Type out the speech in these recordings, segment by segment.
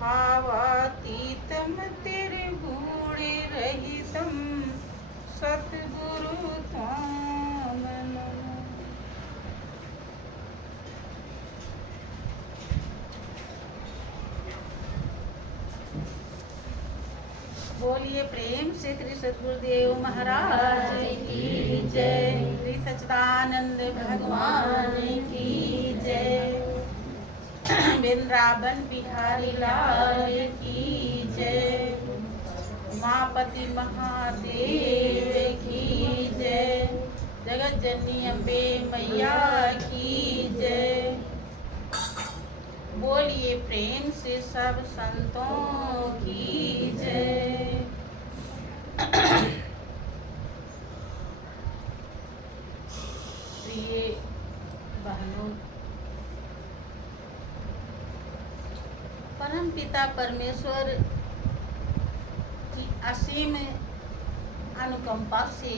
भावातीतम त्रिगुण रहितम सतगुरु त्वां नमः। बोलिए प्रेम से श्री सतगुरुदेव महाराज की जय, श्री सच्चिदानंद भगवान की जय, वृंदावन बिहारी लाल की जय, उमापति महादेव की जय, जगत जननी अम्बे मैया की जय। बोलिए प्रेम से सब संतों की जय। प्रिय बहनों, परम पिता परमेश्वर की असीम अनुकंपा से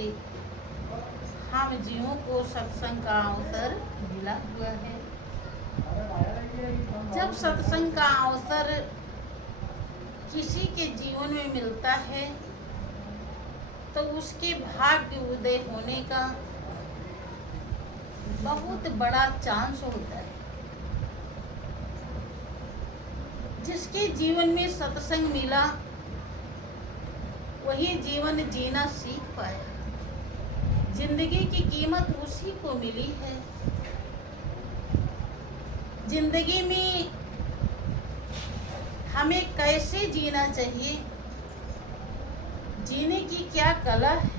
हम जीवों को सत्संग का अवसर मिला हुआ है। जब सत्संग का अवसर किसी के जीवन में मिलता है तो उसके भाग्य उदय होने का बहुत बड़ा चांस होता है। जिसके जीवन में सत्संग मिला वही जीवन जीना सीख पाया। जिंदगी की कीमत उसी को मिली है। जिंदगी में हमें कैसे जीना चाहिए, जीने की क्या कला है,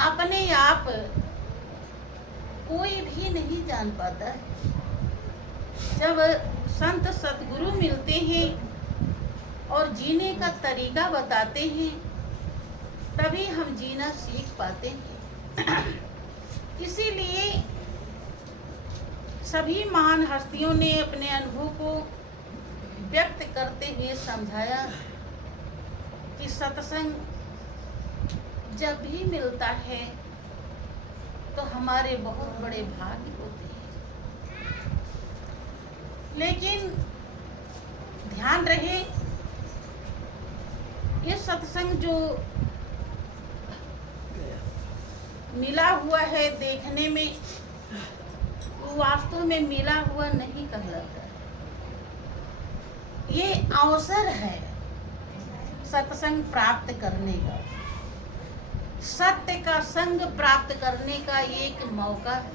अपने आप कोई भी नहीं जान पाता है। जब संत सतगुरु मिलते हैं और जीने का तरीका बताते हैं तभी हम जीना सीख पाते हैं। इसीलिए सभी महान हस्तियों ने अपने अनुभव को व्यक्त करते हुए समझाया कि सत्संग जब भी मिलता है तो हमारे बहुत बड़े भाग्य होते हैं। लेकिन ध्यान रहे, ये सत्संग जो मिला हुआ है देखने में, वो वास्तव में मिला हुआ नहीं कहलाता। ये अवसर है सत्संग प्राप्त करने का, सत्य का संग प्राप्त करने का एक मौका है,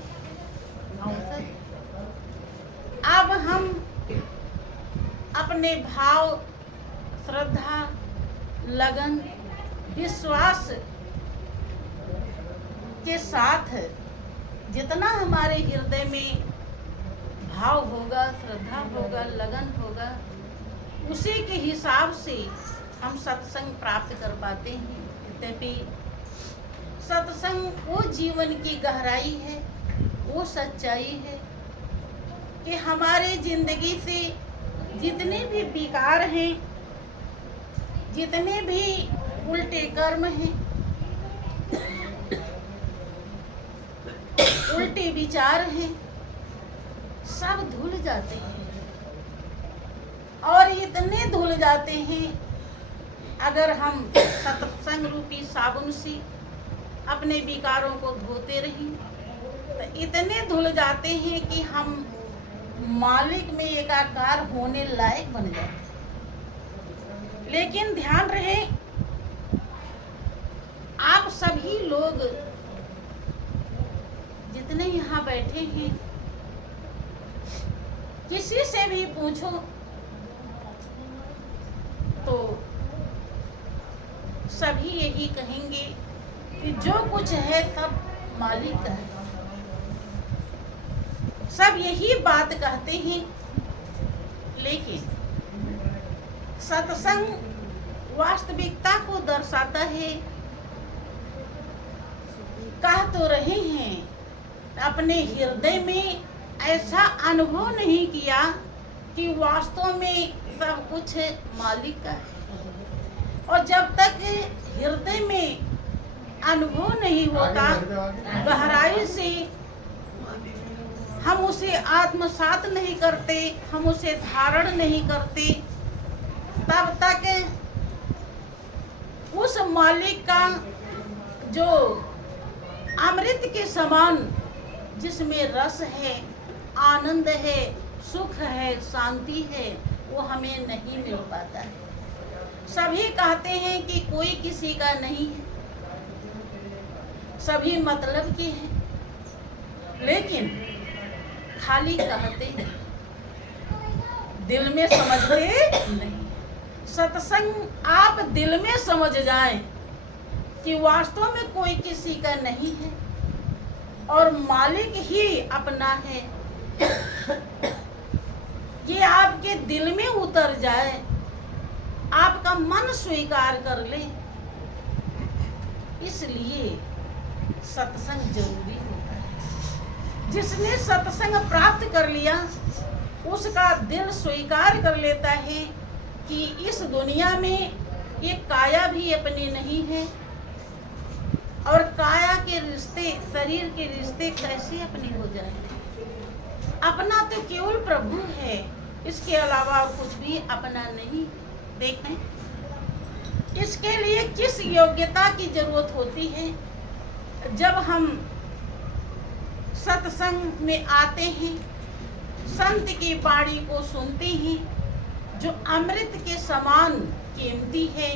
अवसर। अब हम अपने भाव, श्रद्धा, लगन, विश्वास के साथ जितना हमारे हृदय में भाव होगा, श्रद्धा होगा, लगन होगा, उसी के हिसाब से हम सत्संग प्राप्त कर पाते हैं। यद्यपि सत्संग वो जीवन की गहराई है, वो सच्चाई है कि हमारे जिंदगी से जितने भी विकार हैं, जितने भी उल्टे कर्म हैं, उल्टे विचार हैं, सब धुल जाते हैं। और इतने धुल जाते हैं अगर हम सत्संग रूपी साबुन से अपने विकारों को धोते रहें तो इतने धुल जाते हैं कि हम मालिक में एकाकार होने लायक बन जाते हैं। लेकिन ध्यान रहे, आप सभी लोग जितने यहाँ बैठे हैं, किसी से भी पूछो तो सभी यही कहेंगे कि जो कुछ है सब मालिक का है। सब यही बात कहते हैं। लेकिन सत्संग वास्तविकता को दर्शाता है। कह तो रहे हैं, अपने हृदय में ऐसा अनुभव नहीं किया कि वास्तव में सब कुछ मालिक का है। और जब तक हृदय में अनुभव नहीं होता गहराई से, हम उसे आत्मसात नहीं करते, हम उसे धारण नहीं करते, तब तक उस मालिक का जो अमृत के समान जिसमें रस है, आनंद है, सुख है, शांति है, वो हमें नहीं मिल पाता है। सभी कहते हैं कि कोई किसी का नहीं है, सभी मतलब के हैं, लेकिन खाली कहते हैं, दिल में समझते नहीं। सत्संग आप दिल में समझ जाएं कि वास्तव में कोई किसी का नहीं है और मालिक ही अपना है, ये आपके दिल में उतर जाए, आपका मन स्वीकार कर ले, इसलिए सत्संग जरूरी होता है। जिसने सत्संग प्राप्त कर लिया उसका दिल स्वीकार कर लेता है कि इस दुनिया में ये काया भी अपनी नहीं है और काया के रिश्ते, शरीर के रिश्ते कैसे अपने हो जाएंगे। अपना तो केवल प्रभु है, इसके अलावा कुछ भी अपना नहीं। देखें इसके लिए किस योग्यता की जरूरत होती है। जब हम सत्संग में आते हैं, संत की वाणी को सुनते हैं, जो अमृत के समान कीमती है,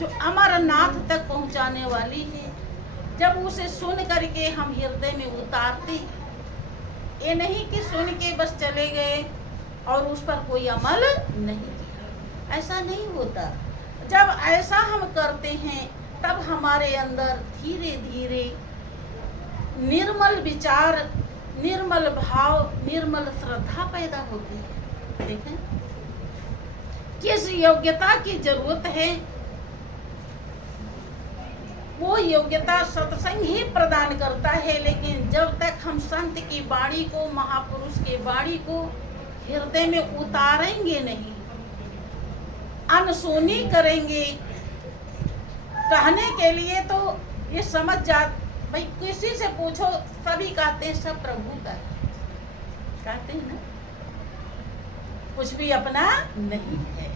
जो अमरनाथ तक पहुंचाने वाली है, जब उसे सुन करके हम हृदय में उतारते, ये नहीं कि सुन के बस चले गए और उस पर कोई अमल नहीं किया, ऐसा नहीं होता। जब ऐसा हम करते हैं तब हमारे अंदर धीरे धीरे निर्मल विचार, निर्मल भाव, निर्मल श्रद्धा पैदा होती है। देखें किस योग्यता की जरूरत है, वो योग्यता सत्संग ही प्रदान करता है। लेकिन जब तक हम संत की वाणी को, महापुरुष के वाणी को हृदय में उतारेंगे नहीं, अनसुनी करेंगे, कहने के लिए तो ये समझ जा, भाई किसी से पूछो सभी कहते हैं सब प्रभु का है, कहते हैं ना, कुछ भी अपना नहीं है।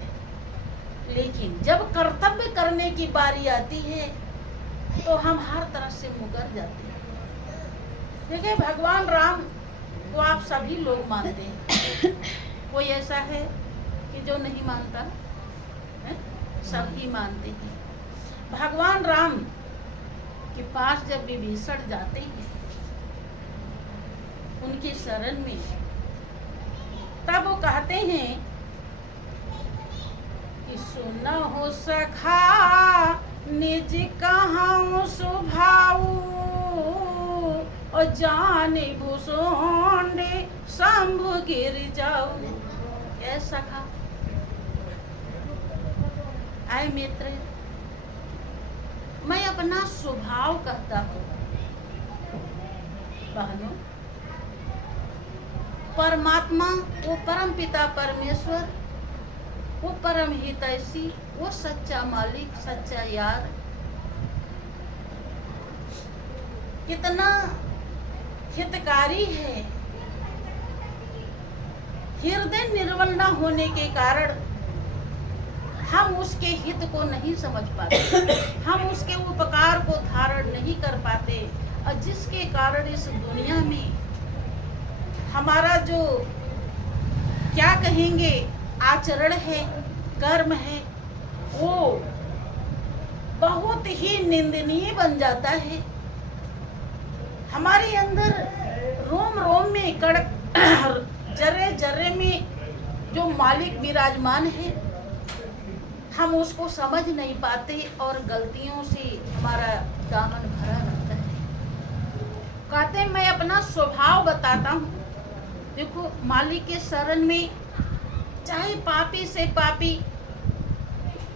लेकिन जब कर्तव्य करने की बारी आती है तो हम हर तरह से मुकर जाते हैं। देखिए भगवान राम को आप सभी लोग मानते हैं, कोई ऐसा है कि जो नहीं मानता है? सभी मानते हैं। भगवान राम के पास जब विभीषण जाते हैं उनके शरण में, तब वो कहते हैं कि सुना हो सखा निज कहां सुभाऊ और जाने भूसोंडे शंभु गिर जाऊ। ऐ सखा, आए मित्र, मैं अपना स्वभाव कहता हूँ। बहनों, परमात्मा, वो परम पिता परमेश्वर, वो परम हितैषी, वो सच्चा मालिक, सच्चा यार, कितना हितकारी है। हृदय निर्मल न होने के कारण हम उसके हित को नहीं समझ पाते, हम उसके उपकार को धारण नहीं कर पाते, और जिसके कारण इस दुनिया में हमारा जो क्या कहेंगे आचरण है, कर्म है, वो बहुत ही निंदनीय बन जाता है। हमारे अंदर रोम रोम में, कड़क जर्रे जर्रे में जो मालिक विराजमान है, हम उसको समझ नहीं पाते और गलतियों से हमारा दामन भरा रहता है। कहते हैं मैं अपना स्वभाव बताता हूँ। देखो मालिक के शरण में चाहे पापी से पापी,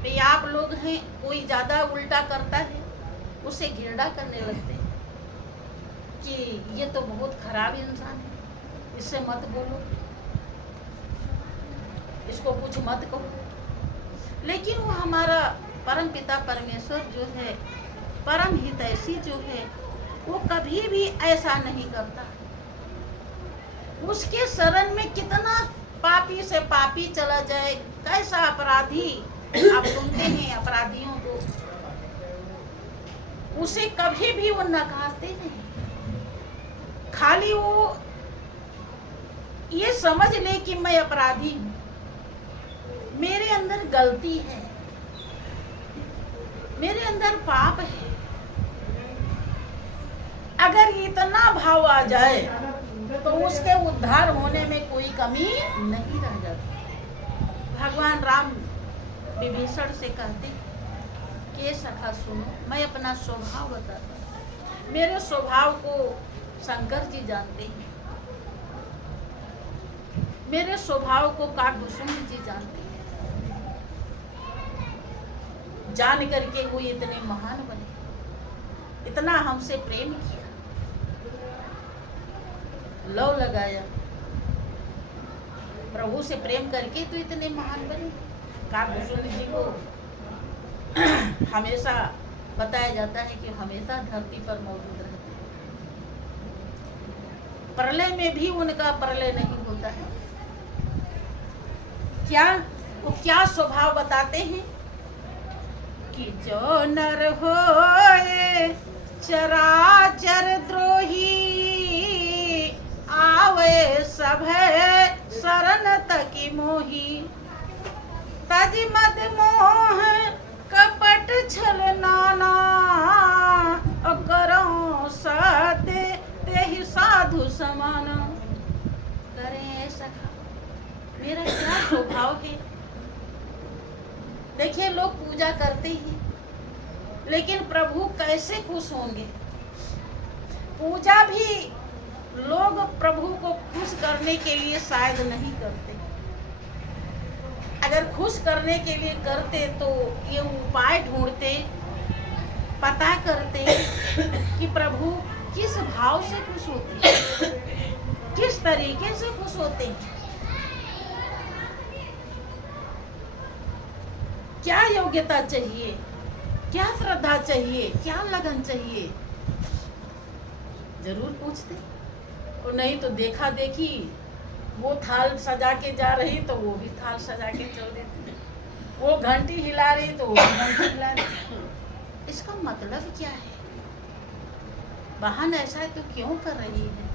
भाई आप लोग हैं, कोई ज़्यादा उल्टा करता है उसे घृणा करने लगते हैं कि ये तो बहुत खराब इंसान है, इससे मत बोलो, इसको कुछ मत कहो। लेकिन वो हमारा परम पिता परमेश्वर जो है, परम हितैषी जो है, वो कभी भी ऐसा नहीं करता। उसके शरण में कितना पापी से पापी चला जाए, कैसा अपराधी, आप सुनते हैं अपराधियों को, उसे कभी भी वो नकारते नहीं। खाली वो ये समझ ले कि मैं अपराधी हूं, मेरे अंदर गलती है, मेरे अंदर पाप है। अगर इतना भाव आ जाए तो उसके उद्धार होने में कोई कमी नहीं रह जाती। भगवान राम विभीषण से कहते कि सखा सुनो, मैं अपना स्वभाव बताता। मेरे स्वभाव को शंकर जी जानते हैं, मेरे स्वभाव को काकभूषण जी जानते हैं। जान करके वो इतने महान बने, इतना हमसे प्रेम किया, लव लगाया, प्रभु से प्रेम करके तो इतने महान बने। काकभूषण जी को हमेशा बताया जाता है कि हमेशा धरती पर मौजूद रहते हैं, प्रलय में भी उनका प्रलय नहीं होता है। क्या वो क्या स्वभाव बताते हैं कि जो नर होए चराचर द्रोही, आवे सभे शरण तकी मोही, तज मद मोह कपट छल नाना, करो सत्य तेहि साधु समाना। करें सखा, मेरा क्या स्वभाव है। देखिए, लोग पूजा करते हैं, लेकिन प्रभु कैसे खुश होंगे। पूजा भी लोग प्रभु को खुश करने के लिए शायद नहीं करते। अगर खुश करने के लिए करते तो ये उपाय ढूंढते, पता करते कि प्रभु किस भाव से खुश होते हैं, किस तरीके से खुश होते हैं, क्या योग्यता चाहिए, क्या श्रद्धा चाहिए, क्या लगन चाहिए, जरूर पूछते। और नहीं तो देखा देखी, वो थाल सजा के जा रही तो वो भी थाल सजा के चल देती, वो घंटी हिला रही तो वो भी घंटी हिला रही। इसका मतलब क्या है? बहन ऐसा है तो क्यों कर रही है?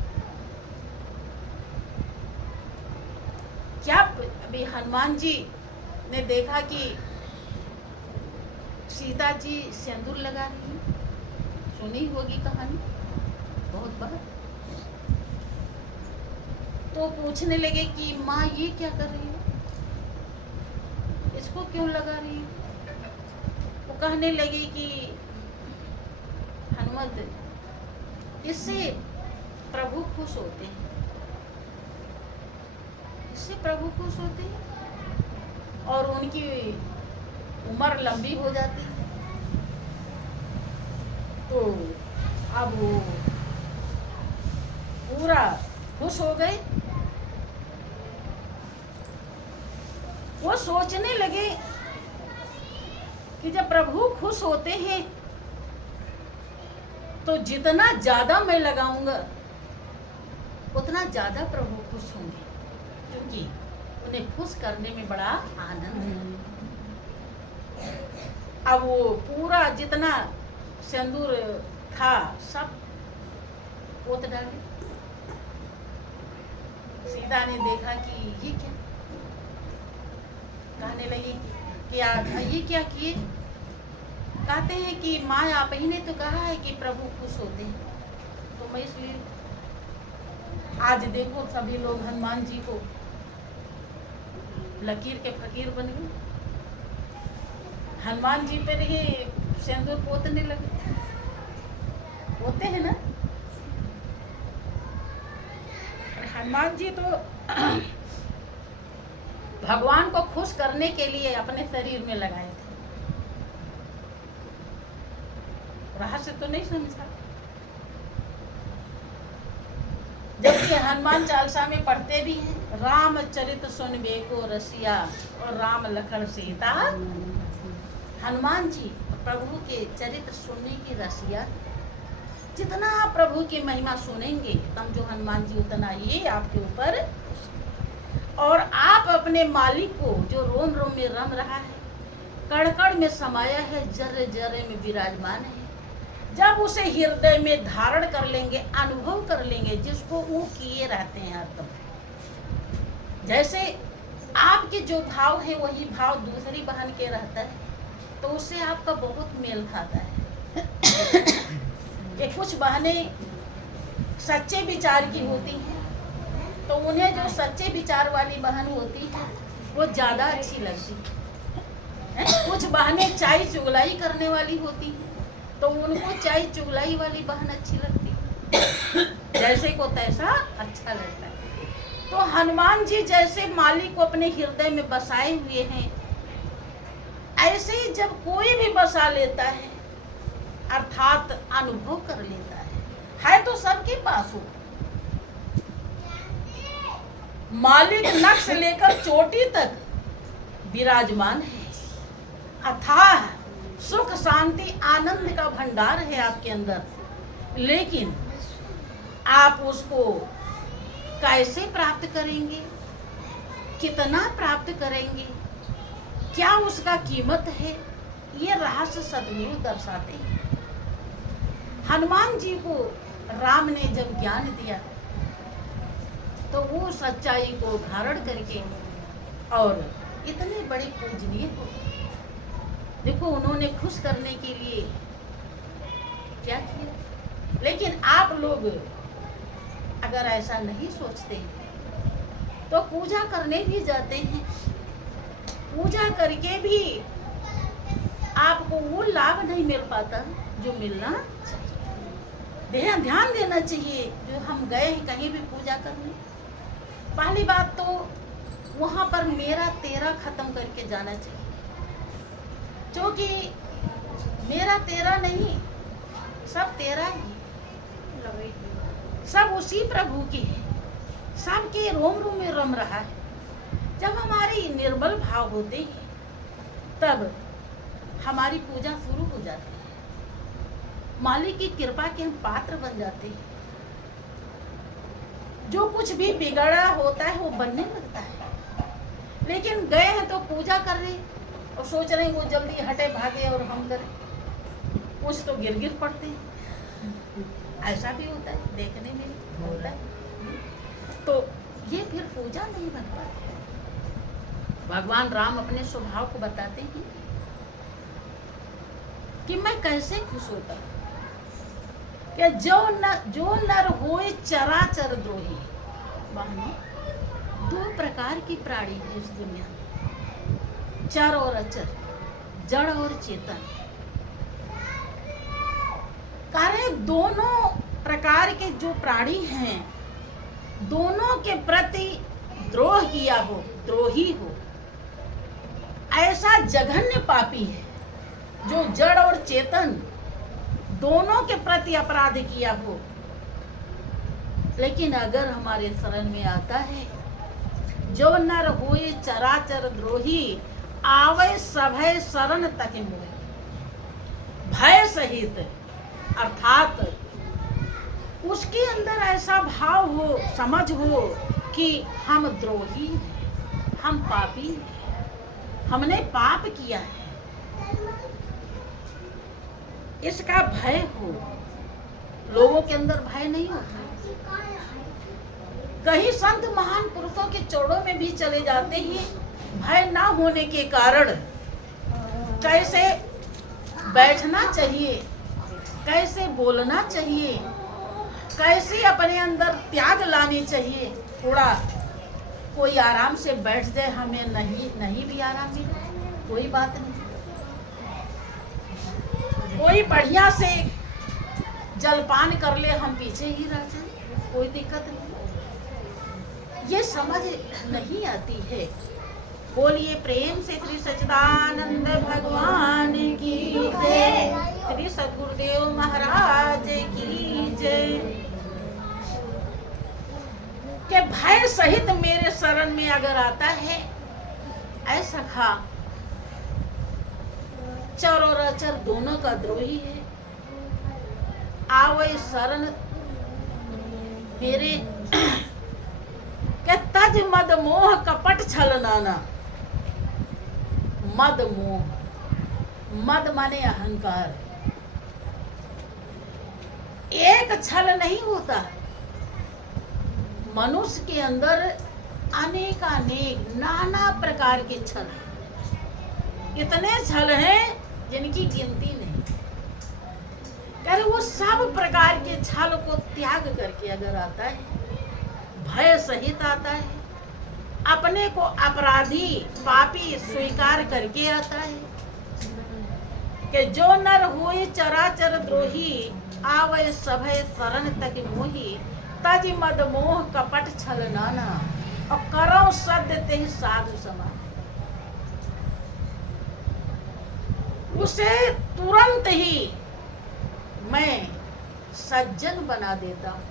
क्या अभी हनुमान जी ने देखा कि सीता जी सिंदूर लगा रही है, सुनी होगी कहानी बहुत बार। तो पूछने लगे कि माँ ये क्या कर रही है, इसको क्यों लगा रही है? वो कहने लगी कि हनुमत, इससे प्रभु खुश होते हैं, इससे प्रभु खुश होते हैं और उनकी उम्र लंबी हो जाती है। तो अब वो पूरा खुश हो गए। वो सोचने लगे कि जब प्रभु खुश होते हैं तो जितना ज्यादा मैं लगाऊंगा उतना ज्यादा प्रभु खुश होंगे, क्योंकि उन्हें खुश करने में बड़ा आनंद है। अब वो पूरा जितना सिंदूर था सब पोत डाले। सीता ने देखा कि ये क्या, कहने लगी क्या ये क्या किए? कहते हैं कि माँ आप ही ने तो कहा है कि प्रभु खुश होते हैं, तो मैं इसलिए आज देखो सभी लोग हनुमान जी को लकीर के फकीर बन गए, हनुमान जी पर ही सिंदूर पोतने लगे, होते हैं ना। हनुमान जी तो भगवान को खुश करने के लिए अपने शरीर में लगाए थे, रहस्य तो नहीं समझा। जबकि हनुमान चालीसा में पढ़ते भी हैं, रामचरित सुनबे को रसिया और राम लखन सीता। हनुमान जी प्रभु के चरित्र सुनने की रसिया, जितना आप प्रभु की महिमा सुनेंगे तम जो हनुमान जी उतना ये आपके ऊपर, और आप अपने मालिक को जो रोम रोम में रम रहा है, कण कण में समाया है, जर्रे जर्रे में विराजमान है, जब उसे हृदय में धारण कर लेंगे, अनुभव कर लेंगे, जिसको वो किए रहते हैं हरदम। जैसे आपके जो भाव है वही भाव दूसरी बहन के रहता है, तो उससे आपका बहुत मेल खाता है। ये कुछ बहनें सच्चे विचार की होती हैं, तो उन्हें जो सच्चे विचार वाली बहन होती है वो ज़्यादा अच्छी लगती है। कुछ बहनें चाय चुगलाई करने वाली होती हैं, तो उनको चाय चुगलाई वाली बहन अच्छी लगती है। जैसे को तैसा अच्छा लगता है। तो हनुमान जी जैसे मालिक को अपने हृदय में बसाए हुए हैं, ऐसे ही जब कोई भी बसा लेता है अर्थात अनुभव कर लेता है तो सबके पास हो। मालिक नक्श से लेकर चोटी तक विराजमान है, अथाह सुख शांति आनंद का भंडार है आपके अंदर, लेकिन आप उसको कैसे प्राप्त करेंगे, कितना प्राप्त करेंगे, क्या उसका कीमत है, ये रहस्य सद्गुरु दर्शाते हैं। हनुमान जी को राम ने जब ज्ञान दिया तो वो सच्चाई को धारण करके और इतने बड़े पूजनीय हो। देखो उन्होंने खुश करने के लिए क्या किया। लेकिन आप लोग अगर ऐसा नहीं सोचते तो पूजा करने भी जाते हैं, पूजा करके भी आपको वो लाभ नहीं मिल पाता जो मिलना चाहिए। ध्यान देना चाहिए। जो हम गए हैं कहीं भी पूजा करने, पहली बात तो वहाँ पर मेरा तेरा खत्म करके जाना चाहिए, क्योंकि मेरा तेरा नहीं, सब तेरा ही, सब उसी प्रभु की है, सबके रोम रोम में रम रहा है। जब हमारी निर्मल भाव होते हैं तब हमारी पूजा शुरू हो जाती है, मालिक की कृपा के हम पात्र बन जाते हैं। जो कुछ भी बिगड़ा होता है वो बनने लगता है। लेकिन गए हैं तो पूजा कर रहे और सोच रहे हैं वो जल्दी हटे भागे और हम करें, कुछ तो गिर गिर पड़ते हैं। ऐसा भी होता है, देखने में होता है। तो ये फिर पूजा नहीं बन पाती। भगवान राम अपने स्वभाव को बताते हैं कि मैं कैसे खुश होता हूँ कि जो नर होए चराचर द्रोही। मानो दो प्रकार की प्राणी है इस दुनिया में, चर और अचर, जड़ और चेतन। कारण दोनों प्रकार के जो प्राणी हैं, दोनों के प्रति द्रोह किया हो, द्रोही हो, ऐसा जघन्य पापी है जो जड़ और चेतन दोनों के प्रति अपराध किया हो। लेकिन अगर हमारे शरण में आता है, जो नर होए चराचर द्रोही, आवे सभय शरण तक मोहि। भय सहित, अर्थात उसके अंदर ऐसा भाव हो, समझ हो कि हम द्रोही हैं, हम पापी हैं, हमने पाप किया है, इसका भय हो। लोगों के अंदर भय नहीं होता। कहीं संत महान पुरुषों के चौड़ों में भी चले जाते हैं, भय ना होने के कारण कैसे बैठना चाहिए, कैसे बोलना चाहिए, कैसे अपने अंदर त्याग लानी चाहिए। थोड़ा कोई आराम से बैठ जाए, हमें नहीं भी आराम मिले, कोई बात नहीं, कोई बढ़िया से जलपान कर ले, हम पीछे ही रह जाए, कोई दिक्कत नहीं। ये समझ नहीं आती है। बोलिए प्रेम से श्री सच्चिदानंद भगवान की जय, श्री सद्गुरुदेव महाराज की जय। के भय सहित मेरे शरण में अगर आता है, ऐसा खा चर और अचर दोनों का द्रोही है, आवै शरण मेरे, के तज मद मोह कपट छल नाना। मद मोह, मद माने अहंकार। एक छल नहीं होता, मनुष्य के अंदर अनेकानेक नाना प्रकार के छल हैं। इतने छल हैं जिनकी गिनती नहीं। अगर वो सब प्रकार के छल को त्याग करके अगर आता है, भय सहित आता है, अपने को अपराधी पापी स्वीकार करके आता है कि जो नर हुए चराचर द्रोही, आवै सभय शरण तक मोही। तज मद मोह कपट छल नाना, और करो सद्य ते साधु समान। उसे तुरंत ही मैं सज्जन बना देता हूँ,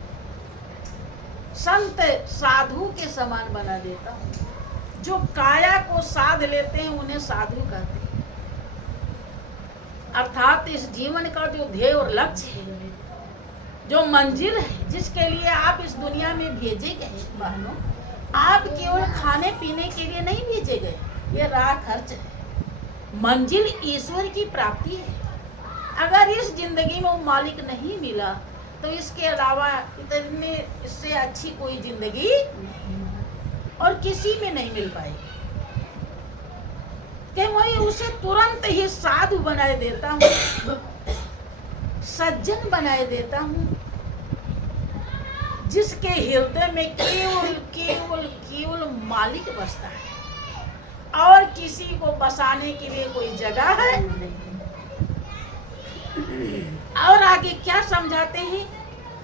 संत साधु के समान बना देता हूँ। जो काया को साध लेते हैं उन्हें साधु कहते हैं। अर्थात इस जीवन का जो ध्येय और लक्ष्य है, जो मंजिल है, जिसके लिए आप इस दुनिया में भेजे गए बहनों, आप केवल खाने पीने के लिए नहीं भेजे गए, ये राह खर्च है। मंजिल ईश्वर की प्राप्ति है। अगर इस जिंदगी में वो मालिक नहीं मिला तो इसके अलावा इतने इससे अच्छी कोई जिंदगी और किसी में नहीं मिल पाएगी। कि मैं उसे तुरंत ही साधु बनाए देता हूँ, सज्जन बनाए देता हूँ, जिसके हृदय में केवल केवल केवल मालिक बसता है और किसी को बसाने के लिए कोई जगह है नहीं। और आगे क्या समझाते हैं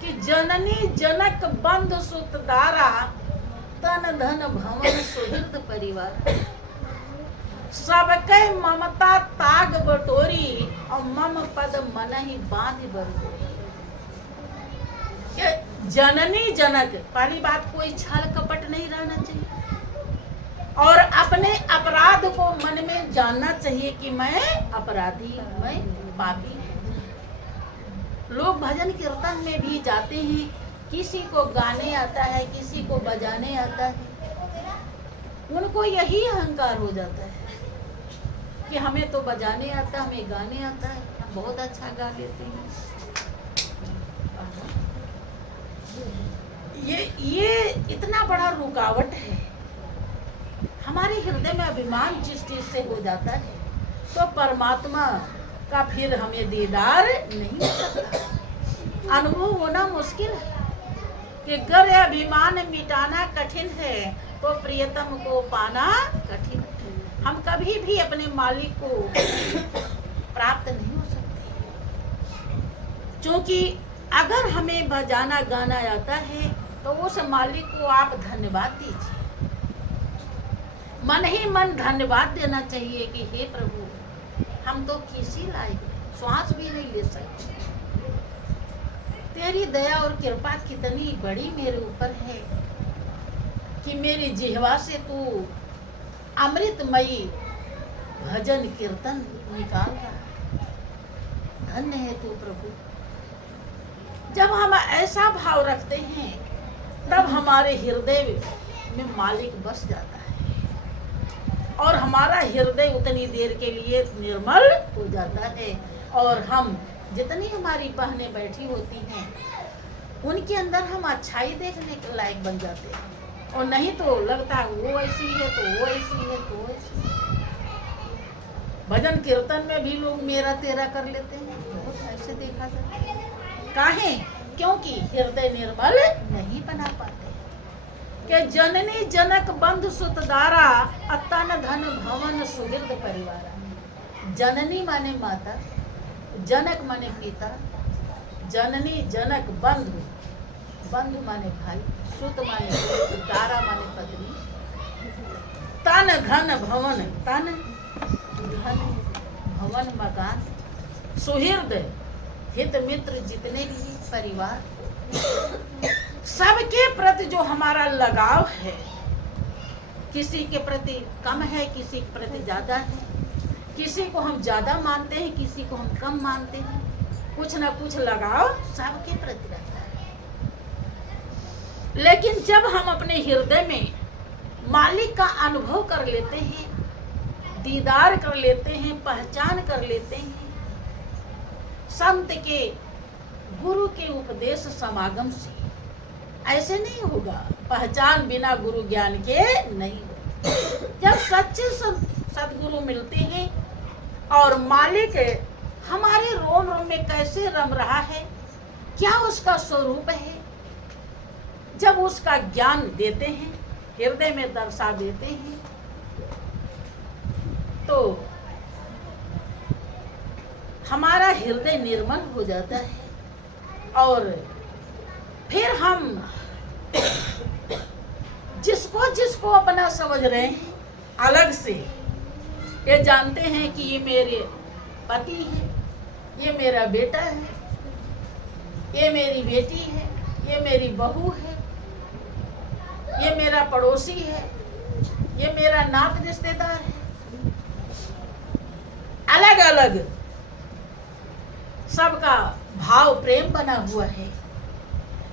कि जननी जनक बंधु सुत दारा, तन धन भवन सुहृद परिवार। सबके ममता ताग बटोरी, और मम पद मन ही बांध बरगोरी। जननी जनक, पहली बात कोई छल कपट नहीं रहना चाहिए, और अपने अपराध को मन में जानना चाहिए कि मैं अपराधी, मैं पापी। लोग भजन कीर्तन में भी जाते हैं, किसी को गाने आता है, किसी को बजाने आता है, उनको यही अहंकार हो जाता है कि हमें तो बजाने आता, हमें गाने आता है, हम बहुत अच्छा गा लेते हैं। ये इतना बड़ा रुकावट है। हमारे हृदय में अभिमान जिस चीज से हो जाता है तो परमात्मा का फिर हमें दीदार नहीं हो सकता। अनुभव होना मुश्किल है कि गर अभिमान मिटाना कठिन है तो प्रियतम को पाना कठिन है। हम कभी भी अपने मालिक को प्राप्त नहीं हो सकते, क्योंकि अगर हमें बजाना गाना आता है तो उस मालिक को आप धन्यवाद दीजिए। मन ही मन धन्यवाद देना चाहिए कि हे प्रभु, हम तो किसी लायक श्वास भी नहीं ले सकते, तेरी दया और कृपा कितनी बड़ी मेरे ऊपर है कि मेरी जिह्वा से तू अमृतमयी भजन कीर्तन निकाल रहा। धन्य है तू प्रभु। जब हम ऐसा भाव रखते हैं तब हमारे हृदय में मालिक बस जाता है और हमारा हृदय उतनी देर के लिए निर्मल हो जाता है, और हम जितनी हमारी बहनें बैठी होती हैं उनके अंदर हम अच्छाई देखने के लायक बन जाते हैं, और नहीं तो लगता है वो ऐसी है तो वो ऐसी है तो वो ऐसी है। भजन कीर्तन में भी लोग मेरा तेरा कर लेते हैं, बहुत ऐसे देखा जाता है। काहे? क्योंकि हृदय निर्मल नहीं बना पाते। कि जननी जनक बंधु सुतदारा, अतन धन भवन सुहृद परिवारा। जननी माने माता, जनक माने पिता, जननी जनक बंधु, बंधु माने भाई, सुत माने दारा माने पत्नी, तन धन भवन, तन धन भवन मकान, सुहृद हित मित्र जितने भी परिवार, सबके प्रति जो हमारा लगाव है, किसी के प्रति कम है, किसी के प्रति ज्यादा है, किसी को हम ज्यादा मानते हैं, किसी को हम कम मानते हैं, कुछ ना कुछ लगाव सबके प्रति रहता है। लेकिन जब हम अपने हृदय में मालिक का अनुभव कर लेते हैं, दीदार कर लेते हैं, पहचान कर लेते हैं, संत के गुरु के उपदेश समागम से, ऐसे नहीं होगा। पहचान बिना गुरु ज्ञान के नहीं होगी। जब सच्चे सदगुरु मिलते हैं और मालिक हमारे रोम रोम में कैसे रम रहा है, क्या उसका स्वरूप है, जब उसका ज्ञान देते हैं, हृदय में दर्शा देते हैं, तो हमारा हृदय निर्मल हो जाता है। और फिर हम जिसको जिसको अपना समझ रहे हैं, अलग से ये जानते हैं कि ये मेरे पति है, ये मेरा बेटा है, ये मेरी बेटी है, ये मेरी बहू है, ये मेरा पड़ोसी है, ये मेरा नात रिश्तेदार है। अलग अलग सबका भाव प्रेम बना हुआ है।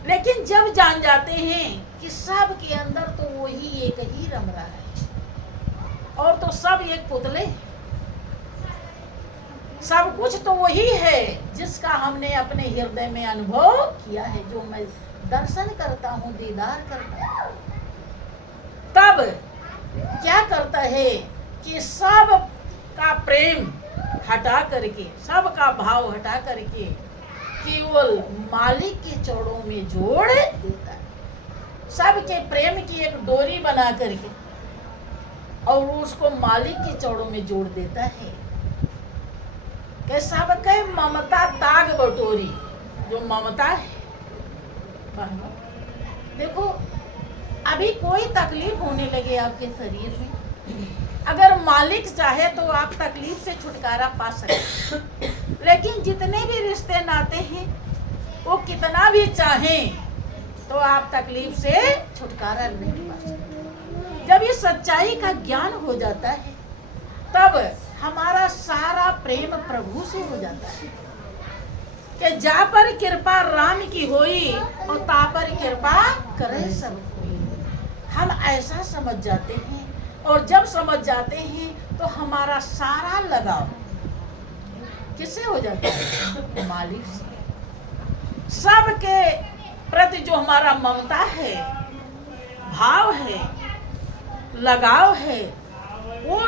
लेकिन जब जान जाते हैं कि सब के अंदर तो वही एक ही रम रहा है और तो सब एक पुतले हैं, सब कुछ तो वही है जिसका हमने अपने हृदय में अनुभव किया है, जो मैं दर्शन करता हूँ, दीदार करता हूँ। तब क्या करता है कि सब का प्रेम हटा करके, सबका भाव हटा करके केवल मालिक के चरणों में जोड़ देता है। सबके प्रेम की एक डोरी बना करके और उसको मालिक के चरणों में जोड़ देता है कि सबके ममता ताग बटोरी। जो ममता है, देखो अभी कोई तकलीफ होने लगे आपके शरीर में, अगर मालिक चाहे तो आप तकलीफ से छुटकारा पा सकते। लेकिन जितने भी रिश्ते नाते हैं, वो कितना भी चाहें तो आप तकलीफ से छुटकारा नहीं पा सकते। जब ये सच्चाई का ज्ञान हो जाता है, तब हमारा सारा प्रेम प्रभु से हो जाता है कि जा पर कृपा राम की होई और ता पर कृपा करे सब कोई। हम ऐसा समझ जाते हैं, और जब समझ जाते हैं तो हमारा सारा लगाव किससे हो जाता है? मालिक से। सबके प्रति जो हमारा ममता है, भाव है, लगाव है, वो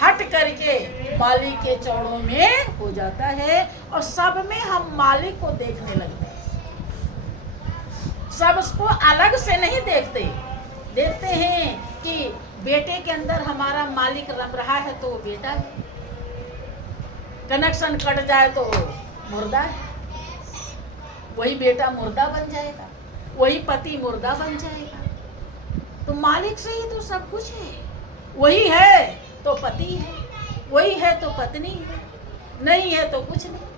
हट करके मालिक के चरणों में हो जाता है और सब में हम मालिक को देखने लगते हैं। सब उसको अलग से नहीं देखते, देखते हैं कि बेटे के अंदर हमारा मालिक रम रहा है तो वो बेटा है, कनेक्शन कट जाए तो मुर्दा है, वही बेटा मुर्दा बन जाएगा, वही पति मुर्दा बन जाएगा। तो मालिक से ही तो सब कुछ है। वही है तो पति है, वही है तो पत्नी है, नहीं है तो कुछ नहीं।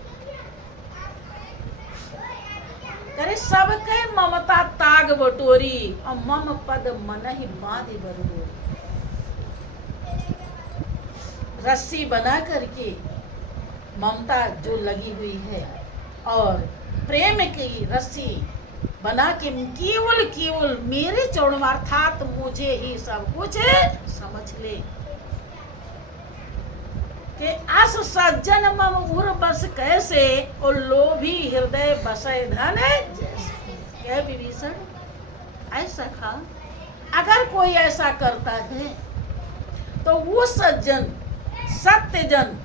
करे सबके ममता ताग बटोरी और मम पद मन ही बांधे बरगोरी। रस्सी बना करके ममता जो लगी हुई है और प्रेम की रस्सी बना के केवल केवल मेरे चरणों में, अर्थात मुझे ही सब कुछ समझ ले कि अस सज्जन मम उर बस कैसे और लोभी हृदय बसे धन जैसे। विभीषण ऐसा खा, अगर कोई ऐसा करता है तो वो सज्जन, सत्य जन,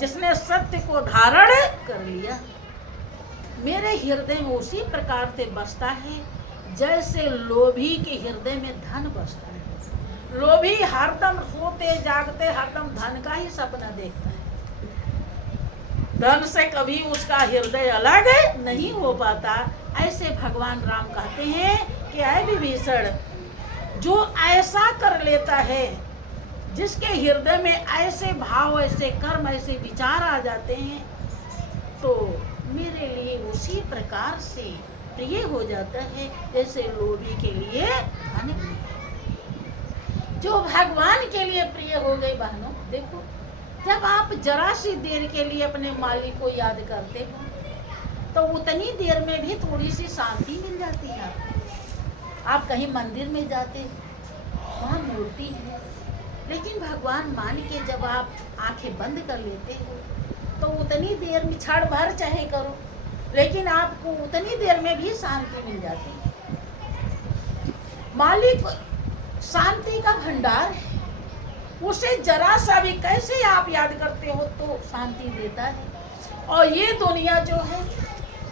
जिसने सत्य को धारण कर लिया, मेरे हृदय में उसी प्रकार से बसता है जैसे लोभी के हृदय में धन बसता है। लोभी हरदम सोते जागते हरदम धन का ही सपना देखता है, धन से कभी उसका हृदय अलग नहीं हो पाता। ऐसे भगवान राम कहते हैं कि ऐ विभीषण, जो ऐसा कर लेता है, जिसके हृदय में ऐसे भाव, ऐसे कर्म, ऐसे विचार आ जाते हैं, तो मेरे लिए उसी प्रकार से प्रिय हो जाता है जैसे लोभी के लिए धन। जो भगवान के लिए प्रिय हो गई बहनों, देखो जब आप जरा सी देर के लिए अपने मालिक को याद करते हो तो उतनी देर में भी थोड़ी सी शांति मिल जाती है। आप कहीं मंदिर में जाते, वहाँ मूर्ति है, लेकिन भगवान मान के जब आप आंखें बंद कर लेते हो तो उतनी देर में क्षण भर चाहे करो, लेकिन आपको उतनी देर में भी शांति मिल जाती है। मालिक शांति का भंडार है, उसे जरा सा भी कैसे आप याद करते हो तो शांति देता है। और ये दुनिया जो है,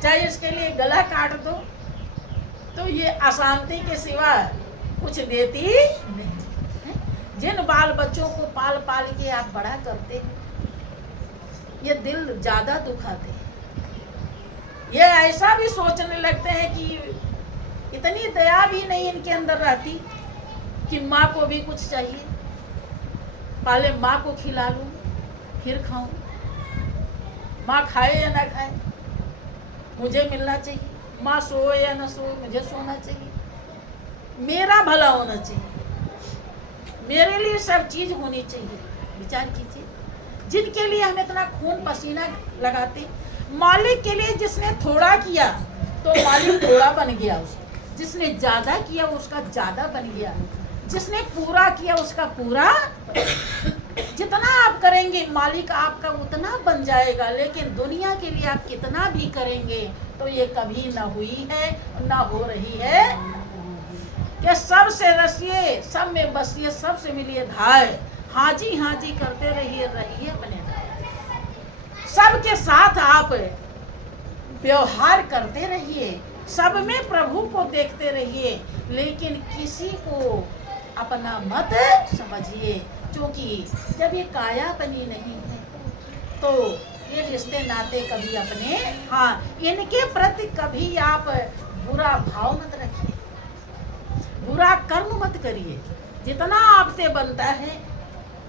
चाहे इसके लिए गला काट दो तो ये अशांति के सिवा कुछ देती नहीं। जिन बाल बच्चों को पाल पाल के आप बड़ा करते हो, ये दिल ज्यादा दुखाते हैं। ये ऐसा भी सोचने लगते हैं कि इतनी दया भी नहीं इनके अंदर रहती कि माँ को भी कुछ चाहिए, पहले माँ को खिला लूं फिर खाऊं, माँ खाए या ना खाए मुझे मिलना चाहिए, माँ सोए या ना सोए मुझे सोना चाहिए, मेरा भला होना चाहिए, मेरे लिए सब चीज होनी चाहिए। विचार कीजिए, जिनके लिए हम इतना खून पसीना लगाते, मालिक के लिए जिसने थोड़ा किया तो मालिक थोड़ा बन गया उसका, जिसने ज्यादा किया उसका ज्यादा बन गया, जिसने पूरा किया उसका पूरा। जितना आप करेंगे मालिक आपका उतना बन जाएगा, लेकिन दुनिया के लिए आप कितना भी करेंगे तो ये कभी ना हुई है ना हो रही है कि सबसे रसिए, सब में बसिए, सबसे मिलिए धाय, हाजी हाजी करते रहिए, रहिए बने धाय। सबके साथ आप व्यवहार करते रहिए, सब में प्रभु को देखते रहिए, लेकिन किसी को अपना मत समझिए, क्योंकि जब ये काया बनी नहीं है तो ये रिश्ते नाते कभी अपने, हाँ, इनके प्रति कभी आप बुरा भाव मत रखिए, बुरा कर्म मत करिए। जितना आपसे बनता है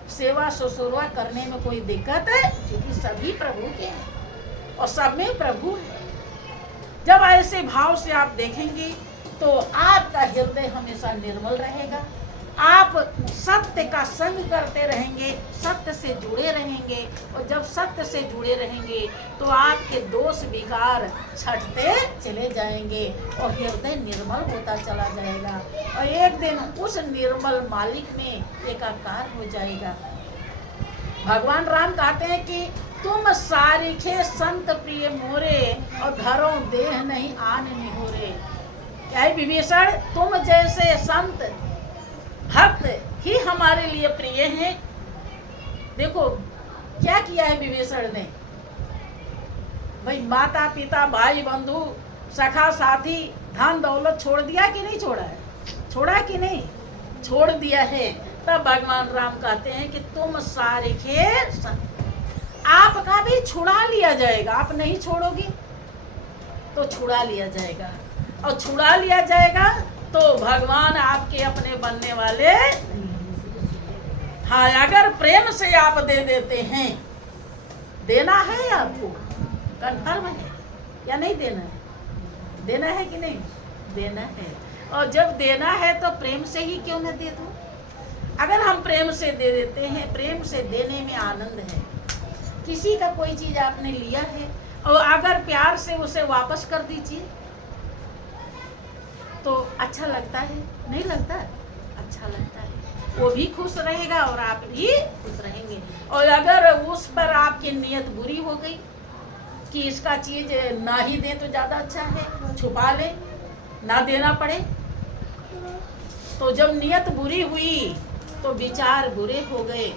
सेवा ससुरवा करने में कोई दिक्कत है, क्योंकि सभी प्रभु के हैं और सब में प्रभु है। जब ऐसे भाव से आप देखेंगे तो आपका हृदय हमेशा निर्मल रहेगा, आप सत्य का संग करते रहेंगे, सत्य से जुड़े रहेंगे, और जब सत्य से जुड़े रहेंगे तो आपके दोष विकार छटते चले जाएंगे और हृदय निर्मल होता चला जाएगा, और एक दिन उस निर्मल मालिक में एकाकार हो जाएगा। भगवान राम कहते हैं कि तुम सारिखे संत प्रिय मोरे, और धरो देह नहीं आन निहोरे। क्या है विभीषण, तुम जैसे संत भक्त ही हमारे लिए प्रिय हैं। देखो क्या किया है विभीषण ने, भाई माता पिता भाई बंधु सखा साथी धन दौलत छोड़ दिया कि नहीं छोड़ा है, छोड़ा कि नहीं छोड़ दिया है। तब भगवान राम कहते हैं कि तुम सारिखे आपका भी छुड़ा लिया जाएगा, आप नहीं छोड़ोगे तो छुड़ा लिया जाएगा, और छुड़ा लिया जाएगा तो भगवान आपके अपने बनने वाले। हाँ, अगर प्रेम से आप दे देते हैं, देना है आपको, कन्फर्म है या नहीं देना है, देना है कि नहीं देना है। और जब देना है तो प्रेम से ही क्यों न दे दो। अगर हम प्रेम से दे देते हैं, प्रेम से देने में आनंद है। किसी का कोई चीज आपने लिया है और अगर प्यार से उसे वापस कर दीजिए तो अच्छा लगता है, नहीं लगता, अच्छा लगता है, वो भी खुश रहेगा और आप भी खुश रहेंगे। और अगर उस पर आपकी नीयत बुरी हो गई कि इसका चीज ना ही दे तो ज्यादा अच्छा है, छुपा ले ना देना पड़े, तो जब नीयत बुरी हुई तो विचार बुरे हो गए,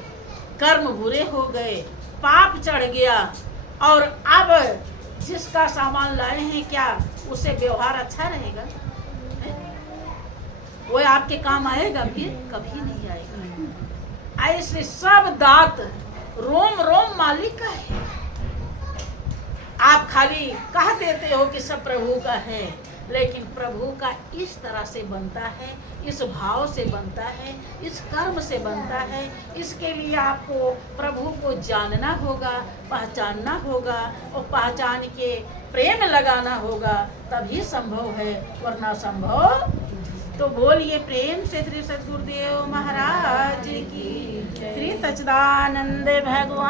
कर्म बुरे हो गए, पाप चढ़ गया, और अब जिसका सामान लाए हैं क्या उससे व्यवहार अच्छा रहेगा, वो आपके काम आएगा फिर कभी नहीं आएगा। ऐसे सब दात रोम रोम मालिक का है, आप खाली कह देते हो कि सब प्रभु का है, लेकिन प्रभु का इस तरह से बनता है, इस भाव से बनता है, इस कर्म से बनता है। इसके लिए आपको प्रभु को जानना होगा, पहचानना होगा, और पहचान के प्रेम लगाना होगा, तभी संभव है, वरना संभव। तो बोलिए प्रेम से श्री सद्गुरुदेव महाराज की, श्री सच्चिदानंद भगवान।